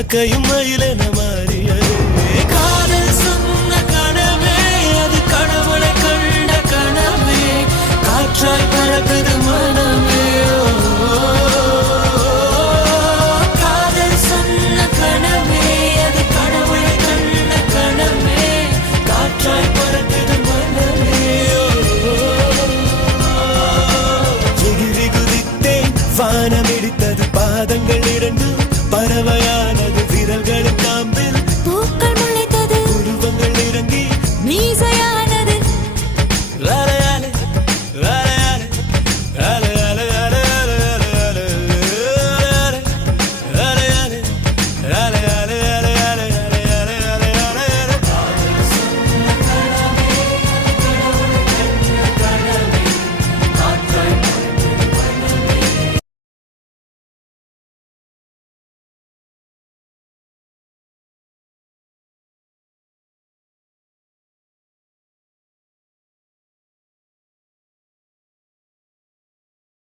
காக்கையும் மயிலென மாறியது. காதல் சொன்ன கனவே அது கடவுளை கண்ட கனவே, காற்றாய் பறக்குது மனமே. காதல் சொன்ன கனவே அது கடவுளை கண்ட கனவே, காற்றாய் பறக்குது மனமே. எகிரி குதித்தேன், வானம் இடித்தது பாதங்கள் இரண்டு, பறவை